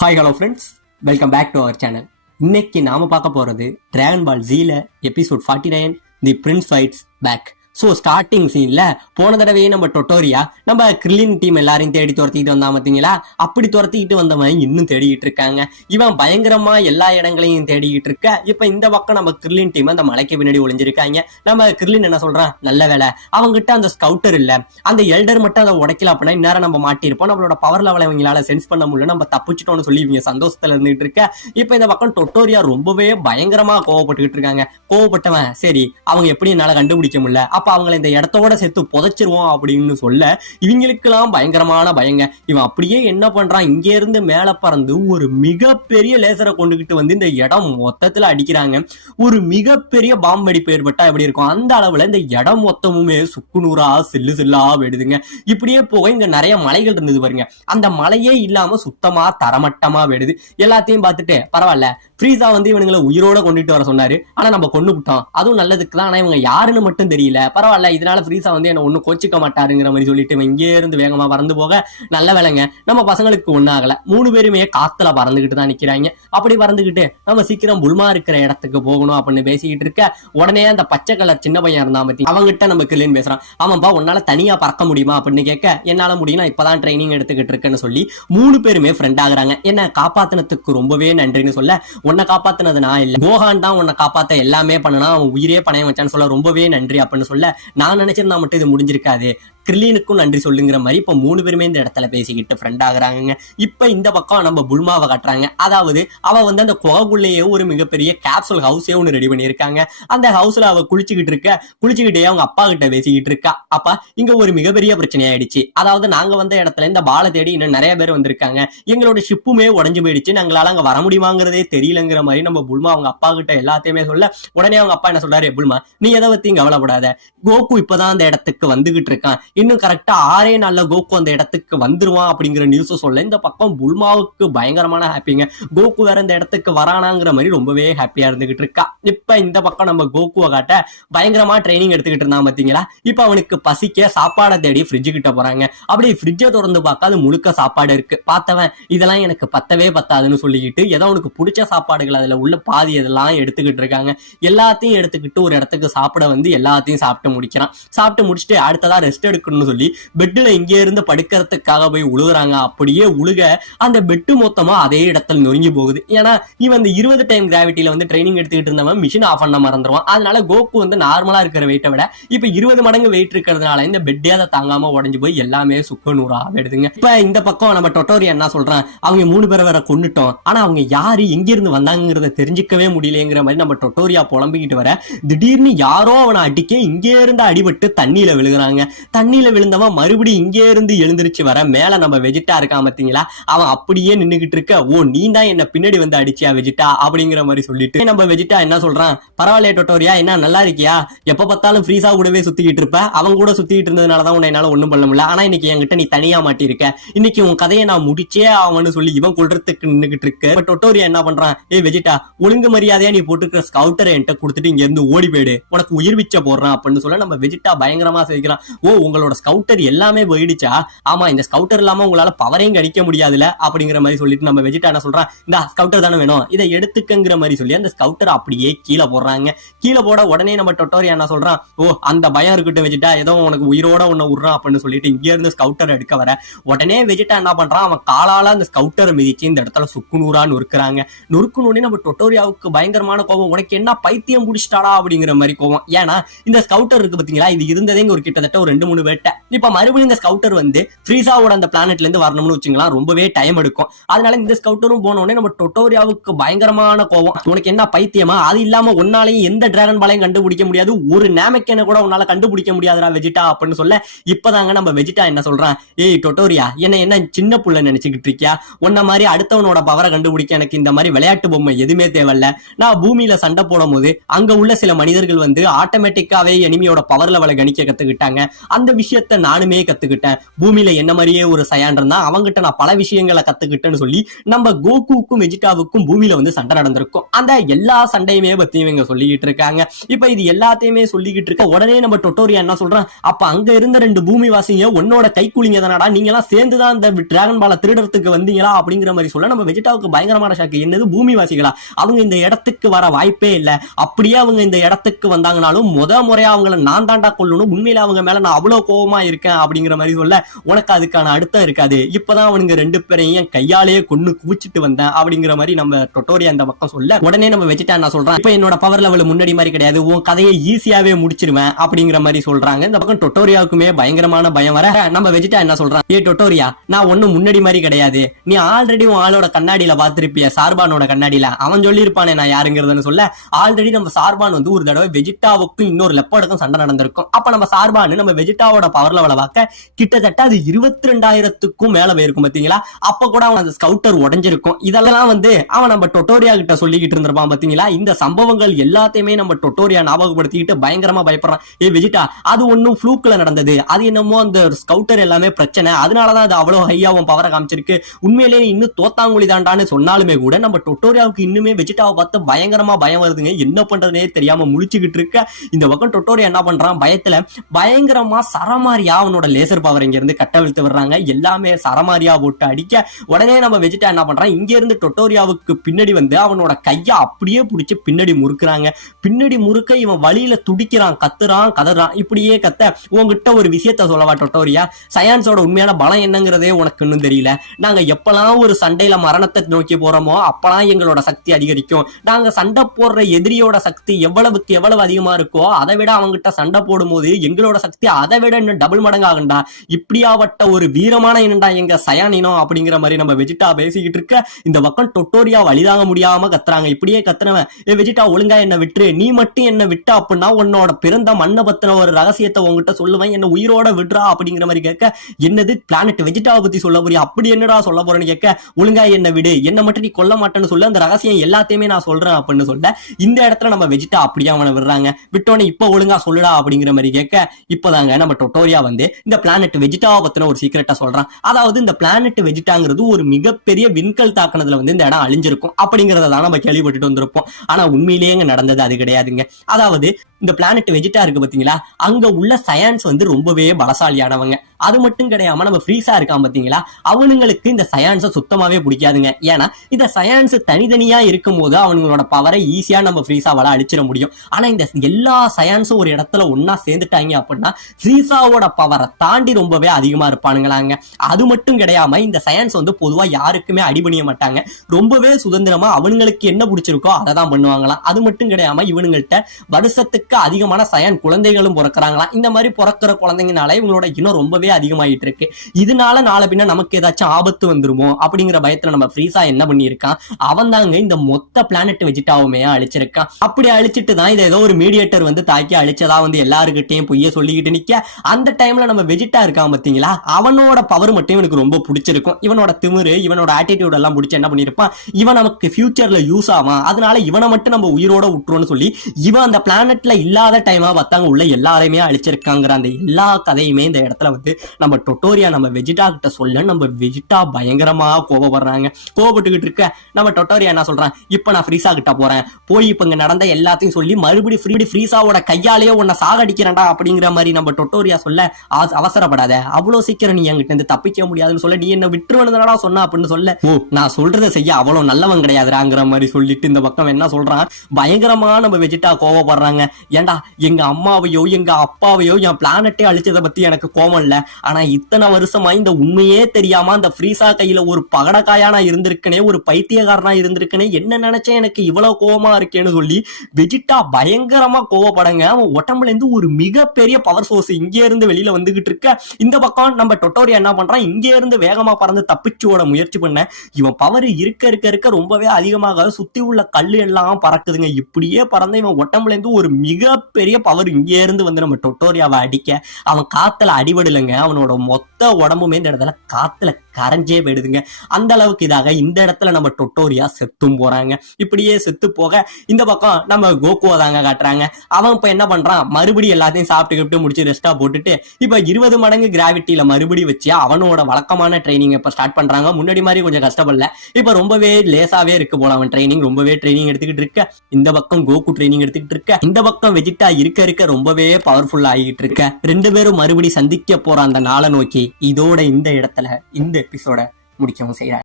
Hi hello friends, welcome back to our channel. இன்னைக்கு நாம பார்க்க போறது டிராகன் பால் ஜீல episode 49 the prince fights back. So starting சீன்ல போன தடவையே நம்ம டொட்டோரியா நம்ம கிரில்லின் டீம் எல்லாரையும் தேடி துரத்திட்டு வந்தா பார்த்தீங்களா? அப்படி துரத்திக்கிட்டு வந்தவன் இன்னும் தேடிக்கிட்டு இருக்காங்க. இவன் பயங்கரமா எல்லா இடங்களையும் தேடிக்கிட்டு இருக்க. இப்ப இந்த பக்கம் நம்ம கிரில்லின் டீம் அந்த மலைக்கு பின்னாடி ஒளிஞ்சிருக்காங்க. நம்ம கிரில்லின் என்ன சொல்றான், நல்ல வேலை அவங்ககிட்ட அந்த ஸ்கவுட்டர் இல்ல, அந்த எல்டர் மட்டும் அதை உடைக்கல அப்படின்னா இந்நேரம் நம்ம மாட்டிருப்போம், நம்மளோட பவர் லெவலை இவங்களால சென்ஸ் பண்ண முடியல, நம்ம தப்பிச்சிட்டோம்னு சொல்லி இவங்க சந்தோஷத்துல இருந்துட்டு இருக்க. இப்ப இந்த பக்கம் டொட்டோரியா ரொம்பவே பயங்கரமா கோவப்பட்டுக்கிட்டு இருக்காங்க. கோவப்பட்டவன் சரி அவங்க எப்படி என்னால கண்டுபிடிக்க முடியல, அப்ப அவங்களை இந்த இடத்தோட சேர்த்து புதைச்சிருவோம் அப்படின்னு சொல்ல இவங்களுக்கெல்லாம் பயங்கரமான பயங்க. இவன் அப்படியே என்ன பண்றான், இங்க இருந்து மேல பறந்து ஒரு மிகப்பெரிய லேசரை கொண்டுகிட்டு வந்து இந்த இடம் மொத்தத்துல அடிக்கிறாங்க. ஒரு மிகப்பெரிய பாம்பு வெடிப்பு ஏற்பட்டா எப்படி இருக்கும் அந்த அளவுல இந்த இடம் மொத்தமுமே சுக்குநூறா சில்லு சில்லா வெடுதுங்க. இப்படியே போக இங்க நிறைய மலைகள் இருந்தது பாருங்க, அந்த மலையே இல்லாம சுத்தமா தரமட்டமா வெடுது. எல்லாத்தையும் பார்த்துட்டு பரவாயில்ல, ஃப்ரீஸா வந்து இவனுங்களை உயிரோட கொண்டுட்டு வர சொன்னாரு, ஆனா நம்ம கொண்டு விட்டோம், அதுவும் நல்லதுக்கு தான். ஆனா இவங்க யாருன்னு மட்டும் தெரியல, பரவாயில்ல இதனால ஃப்ரீஸா வந்து என்ன ஒன்னும் கோச்சிக்க மாட்டாருங்கிற மாதிரி சொல்லிட்டு இவன் இங்கே இருந்து வேகமா பறந்து போக நல்ல வேலைங்க நம்ம பசங்களுக்கு ஒன்னும் ஆகல. 3 பேருமே காத்துல பறந்துகிட்டு தான் நிக்கிறாங்க. அப்படி பறந்துகிட்டு நம்ம சீக்கிரம் புல்மா இருக்கிற இடத்துக்கு போகணும் அப்படின்னு பேசிக்கிட்டு இருக்க உடனே அந்த பச்சை கலர் சின்ன பையன் இருந்தான் பத்தி அவங்கிட்ட நம்ம கிளின்னு பேசுறான். ஆமாப்பா உன்னால தனியா பறக்க முடியுமா அப்படின்னு கேட்க, என்னால முடியும், நான் இப்பதான் ட்ரைனிங் எடுத்துக்கிட்டு இருக்கேன்னு சொல்லி 3 பேருமே ஃப்ரெண்ட் ஆகுறாங்க. என்ன காப்பாத்தினதுக்கு ரொம்பவே நன்றின்னு சொல்ல, உன்னை காப்பாத்தினது நான் இல்ல, கோஹான் தான் உன்னை காப்பாத்த எல்லாமே பண்ணனா, அவன் உயிரே பணையம் வச்சான்னு சொல்ல ரொம்பவே நன்றி அப்படின்னு சொல்ல, நான் நினைச்சிருந்தா மட்டும் இது முடிஞ்சிருக்காது, கிரில்லினுக்கும் நன்றி சொல்லுங்கிற மாதிரி இப்ப 3 பேருமே இந்த இடத்துல பேசிக்கிட்டு ஃப்ரெண்ட் ஆகுறாங்க. இப்ப இந்த பக்கம் நம்ம புல்மாவை காட்டுறாங்க. அதாவது அவ வந்து அந்த குகைக்குள்ளேயே ஒரு மிகப்பெரிய கேப்சூல் ஹவுஸே ஒன்று ரெடி பண்ணியிருக்காங்க. அந்த ஹவுஸ்ல அவ குளிச்சுக்கிட்டே அவங்க அப்பா கிட்ட பேசிக்கிட்டு இருக்கா. அப்பா இங்க ஒரு மிகப்பெரிய பிரச்சனை ஆயிடுச்சு, அதாவது நாங்க வந்த இடத்துல இந்த பாலை தேடி இன்னும் நிறைய பேர் வந்திருக்காங்க, எங்களோட ஷிப்புமே உடஞ்சு போயிடுச்சு, நாங்களால அங்க வர முடியுமாங்கிறதே தெரியலங்கிற மாதிரி நம்ம புல்மா அவங்க அப்பா கிட்ட எல்லாத்தையுமே சொல்ல, உடனே அவங்க அப்பா என்ன சொல்றாரு, புல்மா நீ எதை பத்தியும் கவலைப்படாத, கோகு இப்பதான் அந்த இடத்துக்கு வந்துகிட்டு இருக்கான், இன்னும் கரெக்டா 6 நாள்ல கோகு அந்த இடத்துக்கு வந்துருவான் அப்படிங்கிற நியூஸ் சொல்ல இந்த பக்கம் புல்மாவுக்கு பயங்கரமான ஹாப்பிங்க. கோகு வேற இந்த இடத்துக்கு வரானாங்கிற மாதிரி ரொம்பவே ஹாப்பியா இருந்துகிட்டு இருக்கா. இப்ப இந்த பக்கம் நம்ம கோகுவை காட்ட பயங்கரமா ட்ரைனிங் எடுத்துக்கிட்டு இருந்தான் பாத்தீங்களா? இப்ப அவனுக்கு பசிக்க சாப்பாடை தேடி ஃப்ரிட்ஜு கிட்ட போறாங்க. அப்படி ஃப்ரிட்ஜை திறந்து பார்க்க அது முழுக்க சாப்பாடு இருக்கு. பார்த்தவன் இதெல்லாம் எனக்கு பத்தவே பத்தாதுன்னு சொல்லிக்கிட்டு ஏதோ அவனுக்கு பிடிச்ச சாப்பாடுகள் அதுல உள்ள பாதி இதெல்லாம் எடுத்துக்கிட்டு இருக்காங்க. எல்லாத்தையும் எடுத்துக்கிட்டு ஒரு இடத்துக்கு சாப்பிட வந்து எல்லாத்தையும் சாப்பிட்டு முடிக்கிறான். சாப்பிட்டு முடிச்சுட்டு அடுத்ததா ரெஸ்ட் எடுக்கணும்னு சொல்லி பெட்ல இங்க இருந்து படுக்கிறதுக்காக போய் உழுகுறாங்க. அப்படியே உழுக அந்த பெட்டு மொத்தமா அதே இடத்துல நொறுங்கி போகுது. ஏன்னா இவன் இந்த 20 டைம் கிராவிட்டியில வந்து ட்ரைனிங் எடுத்துக்கிட்டு இருந்தவன் மிஷின் ஆஃப் பண்ண மறந்துடுவான். அதனால கோகு வந்து நார்மலா இருக்கிற வெயிட்டை விட இப்ப 20 மடங்கு வெயிட் இருக்கிறதுனால இந்த பெட்டே அதை தாங்காம உடஞ்சு போய் எல்லாமே சுக்கு நூறா எடுதுங்க. இப்ப இந்த பக்கம் நம்ம டொட்டோரியா என்ன சொல்றான், அவங்க 3 பேரை வேற கொண்டுட்டோம், ஆனா அவங்க யாரு எங்க இருந்து வந்தாங்கிறத தெரிஞ்சுக்கவே முடியலங்கிற மாதிரி நம்ம டொட்டோரியா புலம்பிக்கிட்டு வர திடீர்னு யாரோ அவனை அடிக்க இங்கே இருந்து அடிபட்டு தண்ணியில விழுகுறாங்க. தண்ணியில விழுந்தவன் மறுபடியும் இங்கே இருந்து எழுந்திருச்சு வர மேல நம்ம வெஜிட்டா இருக்கான் பாத்தீங்களா, அவன் அப்படியே நின்னுகிட்டு இருக்க, ஓ நீ தான் என்ன பின்னாடி வந்து அடிச்சியா வெஜிட்டா அப்படிங்கிற மாதிரி சொல்லிட்டு நம்ம வெஜிட்டா என்ன சொல்றான், பரவாயில்ல டொட்டோரியா என்ன நல்லா இருக்கியா, எப்ப பார்த்தாலும் ஃப்ரீஸா கூடவே சுத்திக்கிட்டு இருப்ப, அவங்க கூட சுத்திட்டு இருந்ததுனாலதான் உன்னை என்னால ஒண்ணும் பண்ண முடியல, ஆனா இன்னைக்கு என்கிட்ட நீ தனியா மாட்டிருக்க, இன்னைக்கு உன் கதையை நான் முடிச்சே அவனு சொல்லி இவன் கொள்றதுக்கு நின்னுகிட்டு இருக்கு. டொட்டோரியா என்ன பண்றான், ஏ வெஜிட்டா ஒழுங்கு மரியாதையா நீ போட்டுக்கிற ஸ்கவுட்டரை என்கிட்ட கொடுத்துட்டு இங்க இருந்து ஓடி போயிடு, உனக்கு உயிர் விச்ச போடுறான் அப்படின்னு சொல்ல நம்ம வெஜிட்டா பயங்கரமா சேர்க்கிறான். ஓ உங்களோட ஸ்கவுட்டர் எல்லாமே போயிடுச்சா, ஆமா இந்த ஸ்கவுட்டர் இல்லாம உங்களால பவரையும் கடிக்க முடியாதுல அப்படிங்கிற மாதிரி சொல்லிட்டு நம்ம வெஜிட்டா என்ன சொல்றான், இந்த ஸ்கவுட்டர் தானே வேணும் இதை எடுத்துக்கங்கிற மாதிரி சொல்லி அந்த ஸ்கவுட்டர் அப்படியே கீழே போடுறாங்க. கீழே போட உடனே நம்ம டொட்டோரியா என்ன சொல்றான், ஓ அந்த பயம் இருக்கட்டும் வெஜிட்டா, ஏதோ உனக்கு உயிரோட உன்னை விடுறான் அப்படின்னு சொல்லிட்டு இங்க இருந்து ஸ்கவுட்டர் எடுக்க வர உடனே வெஜிட்டா என்ன பண்றான், அவன் காலால அந்த ஸ்கவுட்டரை மிதிச்சு இந்த இடத்துல சுக்குநூறா நொறுக்குறாங்க. நொறுக்குனோடனே நம்ம டொட்டோரியாவுக்கு பயங்கரமான கோபம், உனக்கு என்ன பைத்தியம் பிடிச்சிட்டாடா அப்படிங்கிற மாதிரி கோபம். ஏன்னா இந்த ஸ்கவுட்டர் இருக்கு பாத்தீங்களா, இது இருந்ததே ஒரு கிட்டத்தட்ட ஒரு 2-3 வேட்டை. இப்ப மறுபடியும் இந்த ஸ்கவுட்டர் வந்து ஃப்ரீஸாவோட அந்த பிளானட்ல இருந்து வரணும்னு வச்சுங்களா ரொம்பவே டைம் எடுக்கும். அதனால இந்த ஸ்கவுட்டரும் போன உடனே நம்ம டொட்டோரியாவுக்கு பயங்கரமான கோவம், உனக்கு என்ன பைத்தியமா, அது இல்லாம உன்னாலையும் எந்த டிராகன் பாலையும் கண்டுபிடிக்க முடியாது, ஒரு நேமக்கேன கூட உன்னால கண்டுபிடிக்க முடியாதுடா வெஜிட்டா அப்படின்னு சொல்ல இப்பதாங்க நம்ம வெஜிட்டா என்ன சொல்றான், ஏய் டொட்டோரியா என்ன சின்ன புள்ள நினைச்சுக்கிட்டு இருக்கியா, உன்ன மாதிரி அடுத்தவனோட பவரை கண்டுபிடிக்க எனக்கு இந்த மாதிரி விளையாட்டு பொம்மை எதுவுமே தேவையில்ல, நான் பூமியில சண்டை போடும் போது அங்க உள்ள சில மனிதர்கள் வந்து ஆட்டோமேட்டிக்காவே எனிமியோட பவர் லெவலை கணிக்க கத்துக்கிட்டாங்க, அந்த விஷயத்த நானுமே கத்துக்கிட்டேன், பூமியில என்ன மாதிரியே ஒரு சயான் இருந்தா அவங்கிட்ட நான் பல விஷயங்களை கத்துக்கிட்டேன்னு சொல்லி நம்ம கோகுக்கும் வெஜிடாவுக்கும் பூமியில வந்து சண்டை நடந்திருக்கும். அந்த எல்லா சண்டையுமே பத்தி இவங்க சொல்லிக்கிட்டு இருக்காங்க. இப்ப இது எல்லாத்தையுமே சொல்லிக்கிட்டு இருக்க உடனே நம்ம டொட்டோரியா என்ன சொல்றான், அப்ப அங்க இருந்த 2 பூமிவாசிங்க உன்னோட கைக்கூலிங்க தானடா, நீங்க எல்லாம் சேர்ந்துதான் இந்த டிராகன் பாலை திருடறதுக்கு வந்தீங்களா அப்படிங்கிற மாதிரி சொல்ல நம்ம வெஜிடாவுக்கு பயங்கரமான ஷாக்கு. என்னது பூமிவாசிகளா, அவங்க இந்த இடத்துக்கு வர வாய்ப்பே இல்ல, அப்படியே அவங்க இந்த இடத்துக்கு வந்தாங்கனாலும் முறையா அவங்கள நான் தாண்டா கொள்ளணும், உண்மையில அவங்க மேல நான் அவ்வளவு கோபமா இருக்கேன் அப்படிங்கிற மாதிரி சொல்ல உனக்கு அதுக்கான அர்த்தம் இருக்காது, இப்பதான் அவனுங்க 2 பேரையும் கையாலேயே கொன்னு குவிச்சிட்டு வந்தேன் அப்படிங்கிற மாதிரி நம்ம டொட்டோரியா அந்த பக்கம் சொல்ல உடனே நம்ம வெஜிடா என்ன சொல்றான், இப்ப என்னோட பவர் லெவல் முன்னாடி மாதிரி கிடையாது, உன் கதையை ஈஸியாவே முடிச்சிருவேன் அப்படிங்கிற மாதிரி சொல்றாங்க. இந்த பக்கம் டொட்டோரியாவுக்குமே பயங்கரமான பயம் வர நம்ம வெஜிடா என்ன சொல்றான், ஏ டொட்டோரியா நான் ஒன்னும் முன்னாடி மாதிரி கிடையாது, நீ ஆல்ரெடி உன் ஆளோட கண்ணாடியில பாத்திருப்பிய, சார்பானோட கண்ணாடியில அவன் சொல்லியிருப்பானே நான் யாருங்கிறதுன்னு சொல்ல ஆல்ரெடி நம்ம சார்பான் வந்து ஒரு தடவை வெஜிடாவுக்கும் இன்னொரு லெப்பர்டுக்கும் சண்டை நடந்திருக்கும். அப்ப நம்ம சார்பான் நம்ம வெஜிடாவோட பவர் லெவல பார்க்க கிட்டத்தட்ட அது 22,000க்கும் மேல போயிருக்கும் பாத்தீங்களா. அப்ப கூட அவன் அந்த ஸ்கவுட்டர் உடைஞ்சிருக்கும். இதெல்லாம் வந்து அவன் நம்ம டொட்டோரியா கிட்ட சொல்லிக்கிட்டு இருந்திருப்பான் பாத்தீங்களா. இந்த சம்பவங்கள் எல்லாத்தையுமே நம்ம டொட்டோரியா ஞாபகப்படுத்திக்கிட்டு பயங்கரமா பயப்படுறான். ஏ வெஜிடா அது ஒன்னும் ஃப்ளூக்ல நடந்தது, அது என்னமோ அந்த ஸ்கவுட்டர் எல்லாமே பிரச்சனை, அதனாலதான் அது அவ்வளவு ஹையாவும் பவரை காமிச்சிருக்கு, உண்மையிலேயே இன்னும் தோத்தாங்குழி தாண்டான்னு சொன்னாலுமே கூட நம்ம டொட்டோரியாவுக்கு இன்னுமே வெஜிடாவை பார்த்து பயங்கரமா பயம் வருதுங்க. என்ன பண்றதுனே தெரியாம முழிச்சுக்கிட்டு இருக்க இந்த பக்கம் டொட்டோரியா என்ன பண்றான், பயத்துல பயங்கரமா சரமாரியா அவனோட லேசர் பவர் இங்க இருந்து கட்டவிழ்த்து வர்றாங்க. எல்லாமே சரமாரியா போட்டு அடிக்க உடனே நம்ம வெஜிடா என்ன பண்றான், இங்க இருந்து டொட்டோரியாவுக்கு பின்னாடி வந்து அவனோட கைய அப்படியே பிடிச்சு பின்னாடி முறுக்குறாங்க. பின்னாடி முறுக்க இவன் வழியில துடிக்கிறான், கத்துறான், கதறான். இப்படியே கத்த உங்ககிட்ட ஒரு விஷயத்த சொல்லவா டொட்டோரியா, சயான்ஸோட உண்மையான பலம் என்னங்கிறதே உனக்கு இன்னும் தெரியல. நாங்க எப்பெல்லாம் ஒரு சண்டையில மரணத்தை நோக்கி போறோமோ அப்பெல்லாம் எங்களோட சக்தி அதிகரிக்கும். நாங்க சண்டை போடுற எதிரியோட சக்தி எவ்வளவுக்கு எவ்வளவு அதிகமா இருக்கோ அதை விட அவங்கிட்ட சண்டை போடும் போது எங்களோட சக்தி அதை விட இன்னும் டபுள் மடங்கு ஆகுண்டா. இப்படியாவட்ட ஒரு வீரமான இனண்டா எங்க சயானினம் அப்படிங்கிற மாதிரி நம்ம வெஜிடா பேசிக்கிட்டு இருக்க இந்த பக்கம் டொட்டோரியா வழிதாங்க முடியாம கத்துறாங்க. இப்படியே கத்துனவன், வெஜிடா ஒழுங்கா என்ன விட்டுரு, நீ மட்டும் என்ன விட்டா அப்படின்னா உன்னோட பிறந்த மண்ணை பத்தின ஒரு ரகசியத்தை உங்ககிட்ட சொல்லுவேன், என்ன உயிரோட விடுறா அப்படிங்கிற மாதிரி கேட்க, என்னது பிளானட் வெஜிடாவை பத்தி சொல்ல போறியா, அப்படி என்னடா சொல்ல போறேன்னு கேட்க, ஒழுங்கா என்ன விடு, என்ன மட்டும் நீ கொல்ல மாட்டேன்னு சொல்ல, அந்த ரகசியம் எல்லாத்தையுமே நான் சொல்றேன் அப்படின்னு சொல்ல இந்த இடத்துல நம்ம வெஜிடா அப்படியே அவனை விடுறாங்க. விட்டோன்னு இப்ப ஒழுங்கா சொல்லுடா அப்படிங்கிற மாதிரி கேட்க இப்பதாங்க நம்ம டொட்டோரியா வந்து இந்த பிளானட் வெஜிடாவை பத்தின ஒரு சீக்கிரட்டா சொல்றான். அதாவது இந்த பிளானட் வெஜிடாங்கிறது ஒரு மிகப்பெரிய விண்கல் தாக்குனதுல வந்து இந்த இடம் அழிஞ்சிருக்கும் அப்படிங்கறத தான் நம்ம கேள்விப்பட்டுட்டு வந்திருப்போம். ஆனா உண்மையிலேயே நடந்தது அது கிடையாதுங்க. அதாவது இந்த பிளானட் வெஜிடா இருக்கு பாத்தீங்களா, அங்க உள்ள சயான்ஸ் வந்து ரொம்பவே பலசாலியானவங்க. அது மட்டும் கிடையாம நம்ம ஃப்ரீஸா இருக்கான் பாத்தீங்களா, அவனுங்களுக்கு இந்த சயான்ஸை சுத்தமாவே பிடிக்காதுங்க. ஏன்னா இந்த சயான்ஸ் தனித்தனியா இருக்கும் போது அவங்களோட பவரை ஈஸியா நம்ம ஃப்ரீஸாவால அழிச்சிட முடியும். ஆனா இந்த எல்லா சயான்ஸும் ஒரு இடத்துல ஒன்னா சேர்ந்துட்டாங்க அப்படின்னா ஃப்ரீஸாவோட பவரை தாண்டி ரொம்பவே அதிகமா இருப்பானுங்களாங்க. அது மட்டும் கிடையாம இந்த சயான்ஸ் வந்து பொதுவா யாருக்குமே அடிபணிய மாட்டாங்க. ரொம்பவே சுதந்திரமா அவங்களுக்கு என்ன பிடிச்சிருக்கோ அதை தான் பண்ணுவாங்களாம். அது மட்டும் கிடையாம இவனுங்கள்ட்ட வருஷத்துக்கு அதிகமான சயான் குழந்தைகளும் பிறக்கிறாங்களாம். இந்த மாதிரி பிறக்கிற குழந்தைங்கனால இவங்களோட இனம் ரொம்பவே அதிகமாயிட்டு இருக்கு. இதனால நாளை பின்ன நமக்கு ஏதாச்சும் ஆபத்து வந்துருமோ அப்படிங்கிற பயத்துல நம்ம ஃப்ரீஸா என்ன பண்ணியிருக்கான், அவன் தாங்க இந்த மொத்த பிளானட் வெஜிடாவுமே அழிச்சிருக்கான். அப்படி அழிச்சிட்டு தான் இதை ஏதோ ஒரு மீடியேட்டர் வந்து தாக்கி அழிச்சதா வந்து எல்லாருக்கிட்டையும் பொய்ய சொல்லிக்கிட்டு நிக்க, அந்த டைம்ல நம்ம வெஜிடா இருக்கான் பாத்தீங்களா, அவனோட பவர் மட்டும் எனக்கு ரொம்ப பிடிச்சிருக்கும். இவனோட திமிரு, இவனோட ஆட்டிடியூட் எல்லாம் பிடிச்சி என்ன பண்ணிருப்பான், இவன் நமக்கு ஃபியூச்சர்ல யூஸ் ஆவான், அதனால இவனை மட்டும் நம்ம உயிரோட விட்டுருவோம்னு சொல்லி இவன் அந்த பிளானட்ல இல்லாத டைமா பார்த்தாங்க உள்ள எல்லாரையுமே அழிச்சிருக்காங்கிற அந்த எல்லா கதையுமே இந்த இடத்துல வந்து நம்ம டொட்டோரியா நம்ம வெஜிடா கிட்ட சொல்ல நம்ம வெஜிடா பயங்கரமா கோபப்படுறாங்க. கோபப்பட்டுக்கிட்டு இருக்க நம்ம டொட்டோரியா என்ன சொல்றான், இப்ப நான் ஃப்ரீஸா கிட்ட போறேன், போய் இப்ப இங்க நடந்த எல்லாத்தையும் சொல்லி மறுபடியும் ஃப்ரீஸாவோட கையாலேயே உன்னை சாகடிக்கிறேன்டா அப்படிங்கிற மாதிரி நம்ம டொட்டோரியா சொல்ல, அவசரப்படாத, அவ்வளவு சீக்கிரம் நீ என்கிட்ட இருந்து தப்பிக்க முடியாதுன்னு சொல்ல, நீ என்ன விட்டுருவா சொன்னா அப்படின்னு சொல்ல, ஓ நான் சொல்றதை செய்ய அவ்வளவு நல்லவன் கிடையாதுங்கிற மாதிரி சொல்லிட்டு இந்த பக்கம் என்ன சொல்றான், பயங்கரமா நம்ம வெஜிடா கோவப்படுறாங்க. ஏண்டா எங்க அம்மாவையோ எங்க அப்பாவையோ என் பிளானட்டே அழிச்சதை பத்தி எனக்கு கோவம் இல்ல, ஆனா இத்தனை வருஷமா இந்த உண்மையே தெரியாம அந்த ஃப்ரீஸா கையில ஒரு பகடக்காயானா இருந்திருக்கனே, ஒரு பைத்தியக்காரனா இருந்திருக்கனே, என்ன நினைச்சேன் எனக்கு இவ்வளவு கோவமா இருக்கேன்னு சொல்லி வெஜிடா பயங்கரமா கோவப்படங்க. அவன் உடம்புல இருந்து ஒரு மிகப்பெரிய பவர் சோர்ஸ் இங்கே இருந்து வெளியில வந்துகிட்டு இருக்க, இந்த பக்கம் நம்ம டொட்டோரியா என்ன பண்றான், இங்கே இருந்து வேகமா பறந்து தப்பிச்சோட முயற்சி பண்ண, இவன் பவர் இருக்க இருக்க இருக்க ரொம்பவே அதிகமாக சுத்தி உள்ள கல்லு எல்லாம் பறக்குதுங்க. இப்படியே பறந்து இவன் உடம்புல இருந்து ஒரு மிகப்பெரிய பவர் இங்கே இருந்து வந்து நம்ம டொட்டோரியாவை அடிக்க, அவன் காத்துல அடிபடலைங்க, அவனோட மொத்த உடம்புமே இந்த இடத்துல காத்துல கரைஞ்சே போயிடுதுங்க. அந்த அளவுக்கு இதாக இந்த இடத்துல நம்ம டொட்டோரியா செத்தும் போறாங்க. இப்படியே செத்து போக இந்த பக்கம் நம்ம கோகுவை தாங்க காட்டுறாங்க. அவன் இப்ப என்ன பண்றான், மறுபடியும் எல்லாத்தையும் சாப்பிட்டு முடிச்சு ரெஸ்டா போட்டுட்டு இப்ப 20 மடங்கு கிராவிட்டியில மறுபடியும் வச்சு அவனோட வழக்கமான ட்ரைனிங் இப்ப ஸ்டார்ட் பண்றாங்க. முன்னாடி மாதிரி கொஞ்சம் கஷ்டப்படல, இப்ப ரொம்பவே லேசாவே இருக்கு போல. அவன் ட்ரைனிங் ரொம்பவே ட்ரைனிங் எடுத்துக்கிட்டு இருக்க, இந்த பக்கம் கோகு ட்ரைனிங் எடுத்துக்கிட்டு இருக்க, இந்த பக்கம் வெஜிடா இருக்க ரொம்பவே பவர்ஃபுல் ஆகிட்டு இருக்க. ரெண்டு பேரும் மறுபடியும் சந்திக்க போற அந்த நாளை நோக்கி இதோட இந்த இடத்துல இந்த எபிசோட முடிக்கவும் செய்யறாங்க.